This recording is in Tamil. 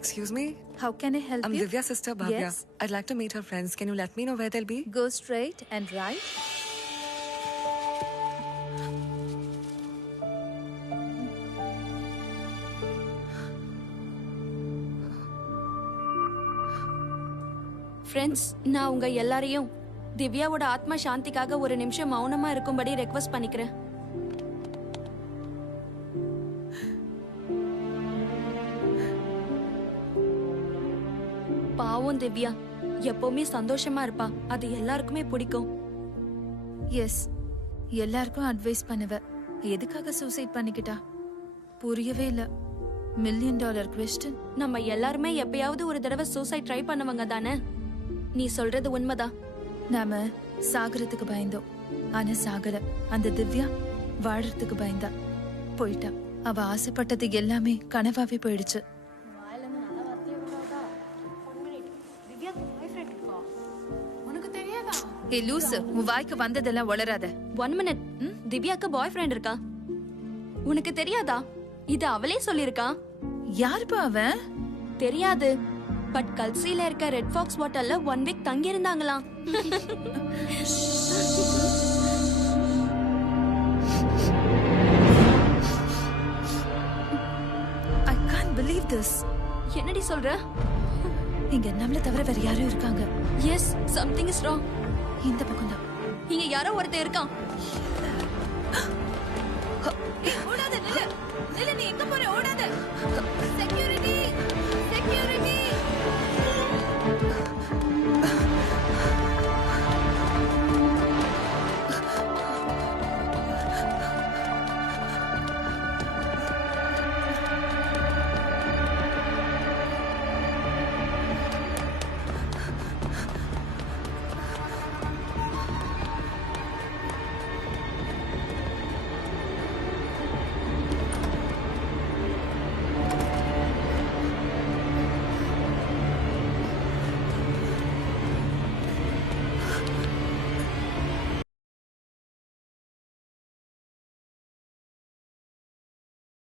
Excuse me? How can I help I'm you? Divya's sister, Bhavya. Yes. I'd like to meet her friends. Can you let me know where they'll be? Go straight and right. Friends, நான் உங்க எல்லாரையும் திவ்யாவோட ஆத்மா சாந்திக்காக ஒரு நிமிஷம் மௌனமா இருக்கும்படி ரெக்வெஸ்ட் பண்ணிக்கிறேன். பாவம் திவ்யா எப்பவுமே சந்தோஷமா இருப்பா. அது எல்லாருக்குமே பிடிக்கும். எஸ், எல்லாருக்கும் அட்வைஸ் பண்ணுவ. எதுக்காக சூசைட் பண்ணிக்கிட்டா புரியவே இல்ல. $1 million question. நம்ம எல்லாருமே எப்பயாவது ஒரு தடவை சூசைட் ட்ரை பண்ணவங்க தானே. நீ சொல்றது உண்மைதான். நாம சாகறதுக்கு பயந்தோம், ஆனா சாகல. அந்த திவ்யா வாழறதுக்கு பயந்தா, போயிட்டா. அவ ஆசைப்பட்டது எல்லாமே கனவாவே போயிடுச்சு. ஏய் லூசு, உன் வாய்க்கு வந்ததெல்லாம் வளராத. 1 minute. திவ்யாக்கு பாய் ஃப்ரெண்ட் இருக்கா? உனக்கு தெரியாதா? இது அவளே சொல்லிருக்கா. யாருப்பா அவன்? தெரியாது. பட் கல்சில இருக்க ரெட் ஃபாக்ஸ் ஹோட்டல்ல 1 வீக் தங்கி இருந்தாங்களாம். I can't believe this. என்னடி சொல்ற? இங்க நம்மள தவிர வேற யாரும் இருக்காங்க. Yes, something is wrong. இந்த பக்கம் தான். இங்க யாரோ ஒருத்தர் இருக்கான். ஓடாத, நில்லு நில்லு நீ.